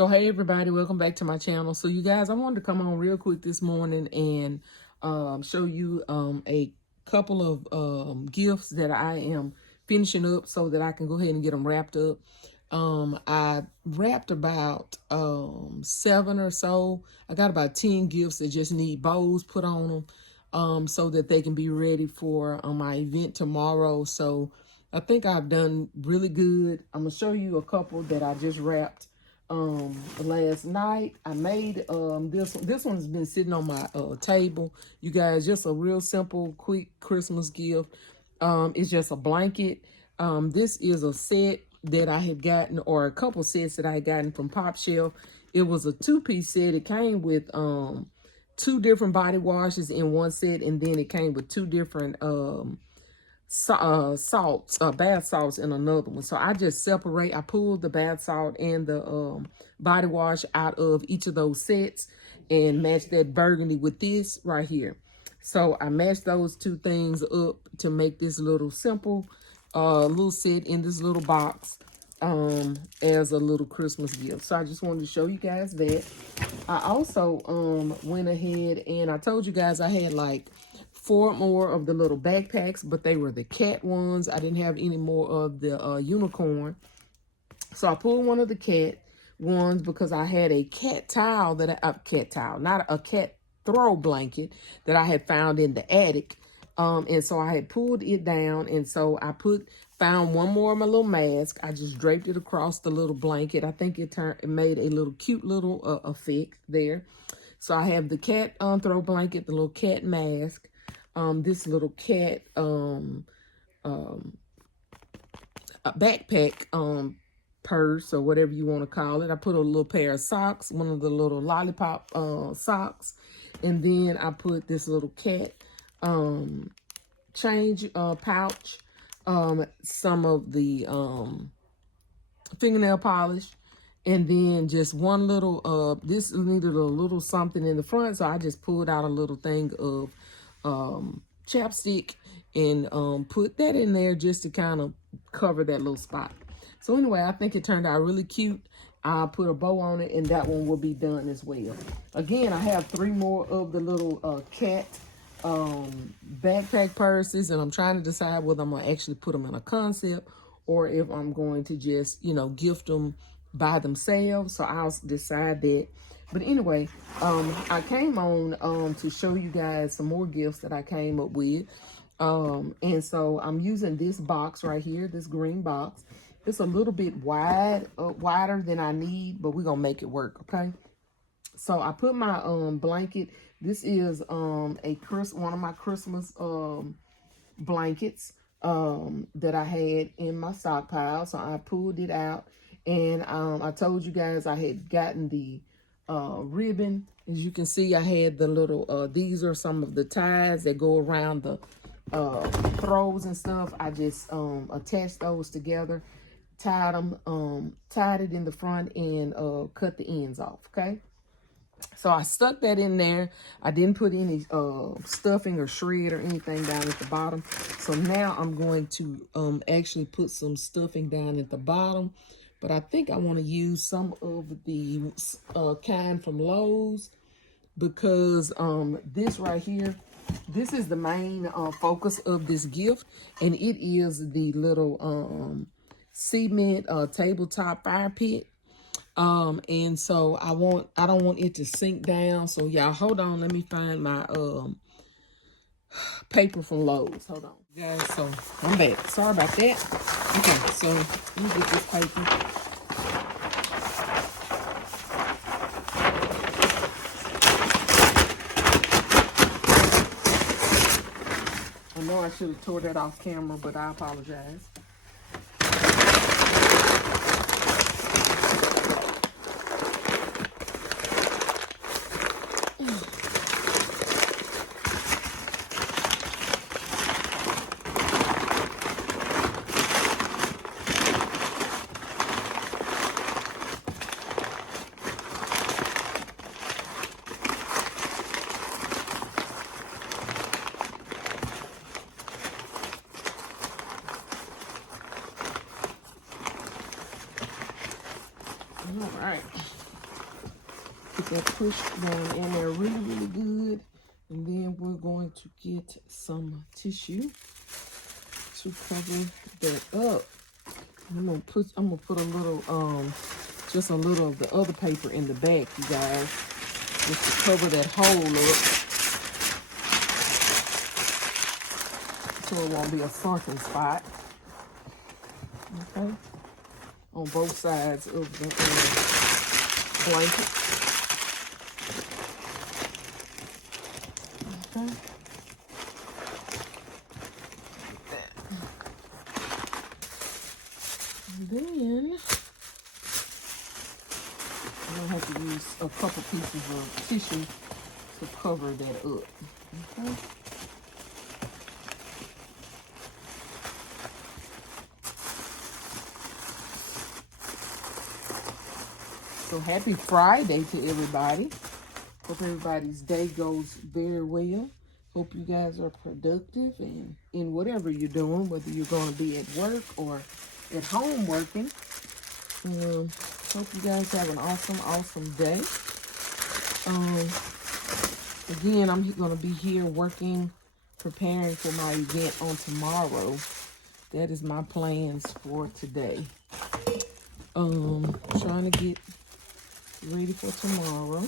So hey everybody, welcome back to my channel. So you guys, I wanted to come on real quick this morning and show you a couple of gifts that I am finishing up so that I can go ahead and get them wrapped up. I wrapped about 7 or so. I got about 10 gifts that just need bows put on them so that they can be ready for my event tomorrow. So I think I've done really good. I'm gonna show you a couple that I just wrapped last night. I made this one's been sitting on my table, you guys. Just a real simple quick Christmas gift. It's just a blanket. This is a set that I had gotten, or a couple sets that I had gotten from Pop Shelf. It was a 2-piece set. It came with 2 different body washes in one set, and then it came with 2 different salts, bath salts in another one. So I just I pulled the bath salt and the body wash out of each of those sets and matched that burgundy with this right here. So I matched those 2 things up to make this little simple little set in this little box as a little Christmas gift. So I just wanted to show you guys that. I also went ahead and I told you guys I had like 4 more of the little backpacks, but they were the cat ones. I didn't have any more of the unicorn. So I pulled one of the cat ones because I had a cat towel not a cat throw blanket that I had found in the attic. And so I had pulled it down, and so I found one more of my little mask. I just draped it across the little blanket. I think it made a little cute little effect there. So I have the cat throw blanket, the little cat mask, this little cat backpack purse, or whatever you want to call it. I put a little pair of socks, one of the little lollipop socks, and then I put this little cat change pouch, some of the fingernail polish, and then just one little this needed a little something in the front, so I just pulled out a little thing of chapstick and put that in there just to kind of cover that little spot. So anyway, I think it turned out really cute. I'll put a bow on it, and that one will be done as well. Again, I have 3 more of the little cat backpack purses, and I'm trying to decide whether I'm gonna actually put them in a concept or if I'm going to just, you know, gift them by themselves. So I'll decide that. But anyway, I came on to show you guys some more gifts that I came up with. And so I'm using this box right here, this green box. It's a little bit wider than I need, but we're gonna make it work, okay? So I put my blanket. This is one of my Christmas blankets that I had in my stockpile. So I pulled it out, and I told you guys I had gotten the ribbon. As you can see, I had the little these are some of the ties that go around the throws and stuff. I just attached those together, tied it in the front, and cut the ends off. Okay, so I stuck that in there. I didn't put any stuffing or shred or anything down at the bottom. So now I'm going to actually put some stuffing down at the bottom. But I think I want to use some of the kind from Lowe's, because this right here, this is the main focus of this gift, and it is the little cement tabletop fire pit. And so I don't want it to sink down. So y'all, hold on, let me find my paper from Lowe's. Hold on, guys. So I'm back. Sorry about that. Okay, so let me get this paper. I know I should have tore that off camera, but I apologize. Put that push down in there really, really good. And then we're going to get some tissue to cover that up. I'm gonna put a little, just a little of the other paper in the back, you guys, just to cover that hole up, so it won't be a sunken spot. Okay, on both sides of the blanket. Okay. Then I'll have to use a couple pieces of tissue to cover that up. Okay. So happy Friday to everybody. Hope everybody's day goes very well. Hope you guys are productive and in whatever you're doing, whether you're going to be at work or at home working. Hope you guys have an awesome day. Again, I'm going to be here working, preparing for my event on tomorrow. That is my plans for today. Trying to get ready for tomorrow.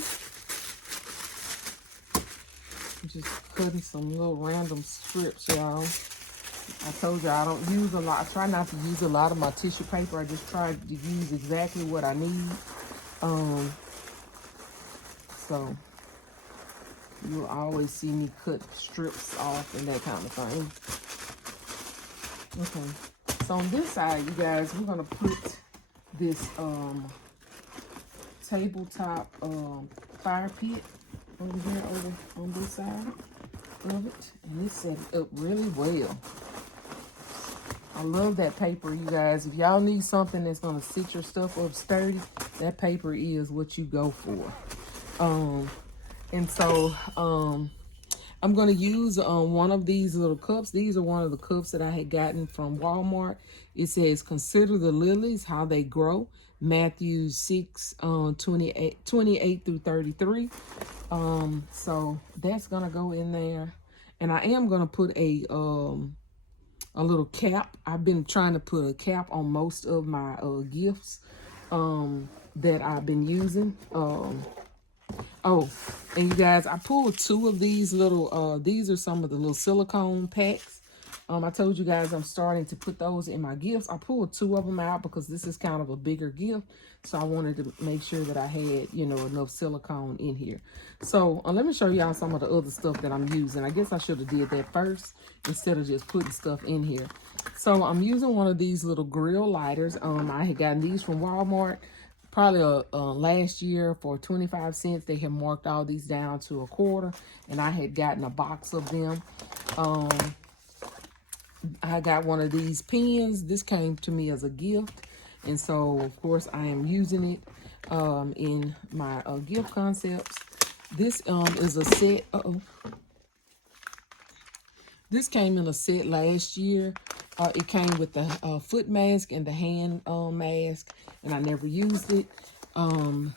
I'm just cutting some little random strips, y'all. I told you I don't use a lot. I try not to use a lot of my tissue paper. I just try to use exactly what I need. So you'll always see me cut strips off and that kind of thing. Okay. So on this side, you guys, we're gonna put this tabletop fire pit over here on this side of it, and it's set up really well. I love that paper, you guys. If y'all need something that's gonna sit your stuff up sturdy, that paper is what you go for. And so I'm gonna use one of these little cups. These are one of the cups that I had gotten from Walmart. It says, "Consider the lilies, how they grow." Matthew 6, 28 through 33. So that's gonna go in there, and I am gonna put a little cap. I've been trying to put a cap on most of my gifts that I've been using. Oh, and you guys, I pulled two of these little, these are some of the little silicone packs. I told you guys I'm starting to put those in my gifts. I pulled two of them out because this is kind of a bigger gift. So I wanted to make sure that I had, you know, enough silicone in here. So let me show y'all some of the other stuff that I'm using. I guess I should have did that first instead of just putting stuff in here. So I'm using one of these little grill lighters. I had gotten these from Walmart probably last year for 25 cents. They had marked all these down to a quarter, and I had gotten a box of them. I got one of these pens. This came to me as a gift, and so of course I am using it in my gift concepts. This is a set. This came in a set last year. It came with the foot mask and the hand mask, and I never used it.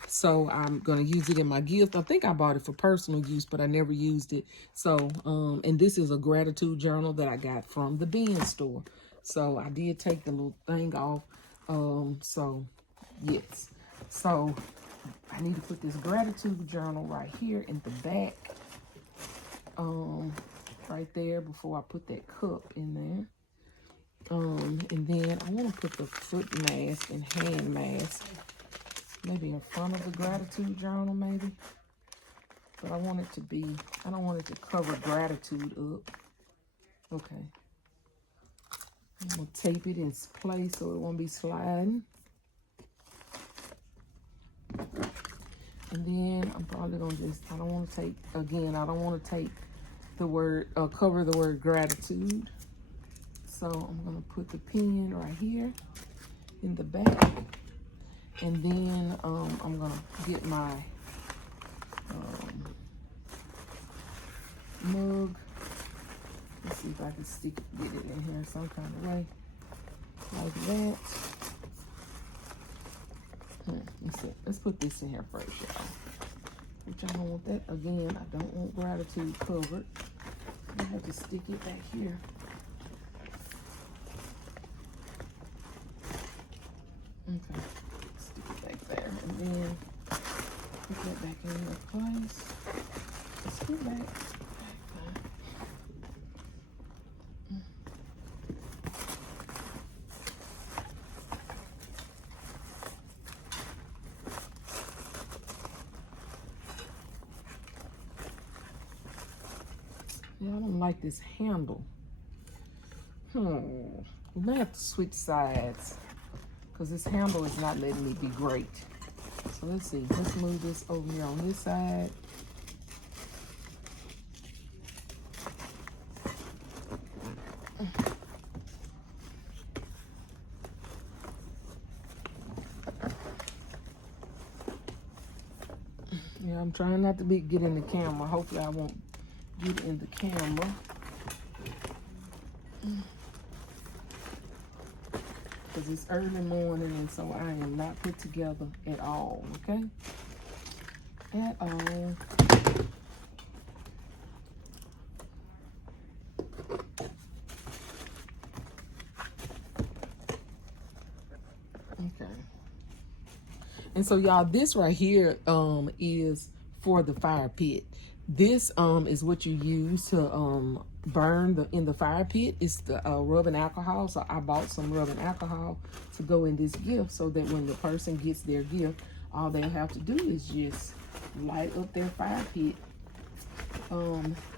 So I'm going to use it in my gift. I think I bought it for personal use, but I never used it. So, and this is a gratitude journal that I got from the bin store. So I did take the little thing off. So yes. So I need to put this gratitude journal right here in the back. Right there before I put that cup in there. And then I want to put the foot mask and hand mask maybe in front of the gratitude journal, maybe. But I want it to be, I don't want it to cover gratitude up. Okay. I'm going to tape it in place so it won't be sliding. And then I'm probably going to just, I don't want to take, again, I don't want to take the word, cover the word gratitude. So I'm going to put the pen right here in the back. And then I'm going to get my mug. Let's see if I can get it in here some kind of way. Like that. Let's put this in here first, y'all. which I don't want that. Again, I don't want gratitude covered. I have to stick it back here. Okay, stick it back there, and then put that back in place. Let's go back. Yeah, I don't like this handle. We may have to switch sides because this handle is not letting me be great. So let's see. Let's move this over here on this side. Yeah, I'm trying not to get in the camera. Hopefully I won't get in the camera. Because it's early morning and so I am not put together at all, okay? At all. Okay. And so y'all, this right here is for the fire pit. This is what you use to burn in the fire pit. It's the rubbing alcohol. So I bought some rubbing alcohol to go in this gift so that when the person gets their gift, all they have to do is just light up their fire pit.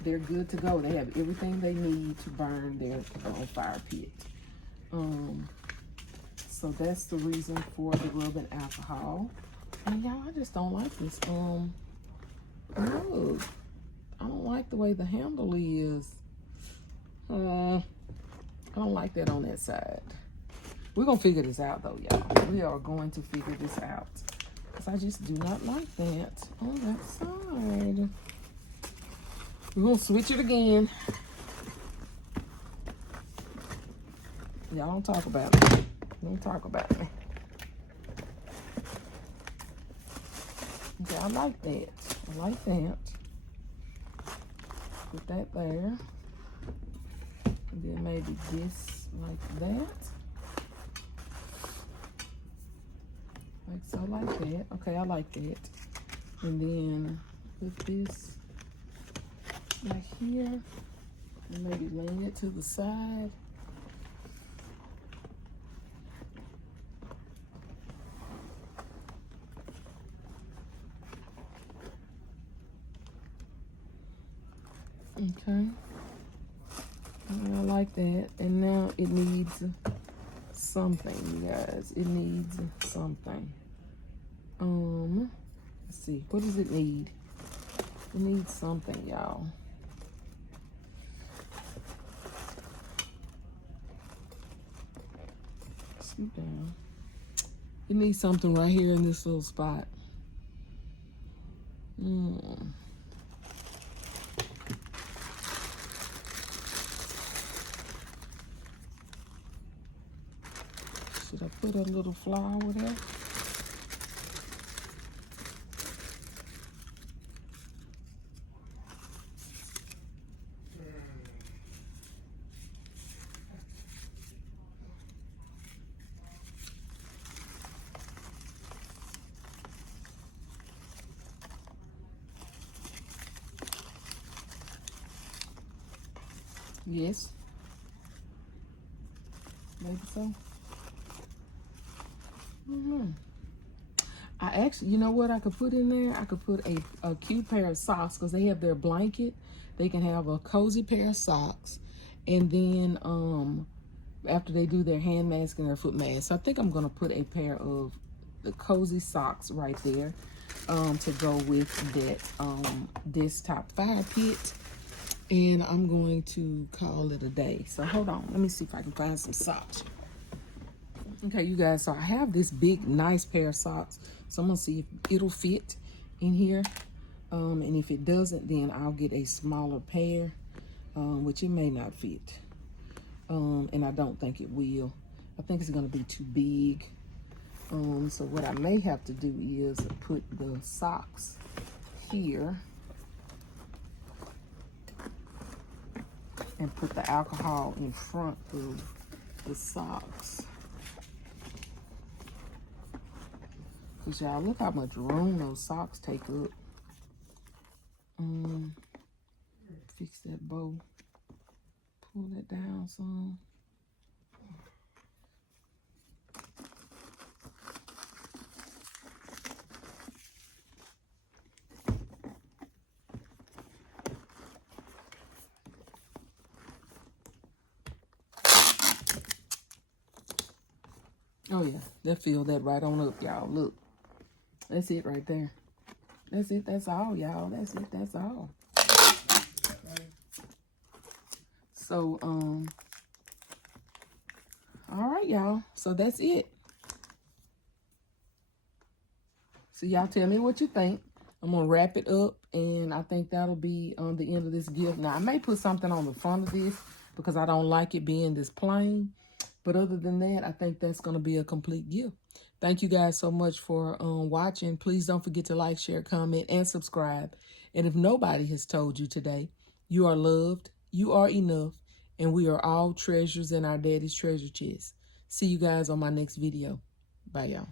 They're good to go. They have everything they need to burn their fire pit. So that's the reason for the rubbing alcohol. And y'all, I just don't like this. Look, I don't like the way the handle is. I don't like that on that side. We're gonna figure this out though, y'all. We are going to figure this out. Because I just do not like that on that side. We're gonna switch it again. Y'all don't talk about it. Don't talk about me. Okay, I like that. I like that. Put that there. And then maybe this like that. Like so, like that. Okay, I like that. And then put this right here. And maybe lean it to the side. Okay, I like that. And now it needs something, you guys. It needs something. Let's see. What does it need? It needs something, y'all. Scoot down. It needs something right here in this little spot. Should I put a little flower there? Yes. Maybe so. I actually, you know what I could put in there? I could put a cute pair of socks because they have their blanket. They can have a cozy pair of socks. And then after they do their hand mask and their foot mask. So I think I'm going to put a pair of the cozy socks right there to go with that desktop fire pit. And I'm going to call it a day. So hold on. Let me see if I can find some socks. Okay, you guys, so I have this big, nice pair of socks. So I'm going to see if it'll fit in here. And if it doesn't, then I'll get a smaller pair, which it may not fit. And I don't think it will. I think it's going to be too big. So what I may have to do is put the socks here and put the alcohol in front of the socks. Because y'all, look how much room those socks take up. Fix that bow. Pull that down some. Oh yeah, that fill that right on up, y'all. Look, that's it right there. That's it. That's all, y'all. That's it. That's all. So, all right, y'all. So that's it. So y'all tell me what you think. I'm gonna wrap it up, and I think that'll be the end of this gift. Now I may put something on the front of this because I don't like it being this plain. But other than that, I think that's gonna be a complete gift. Thank you guys so much for watching. Please don't forget to like, share, comment, and subscribe. And if nobody has told you today, you are loved, you are enough, and we are all treasures in our daddy's treasure chest. See you guys on my next video. Bye, y'all.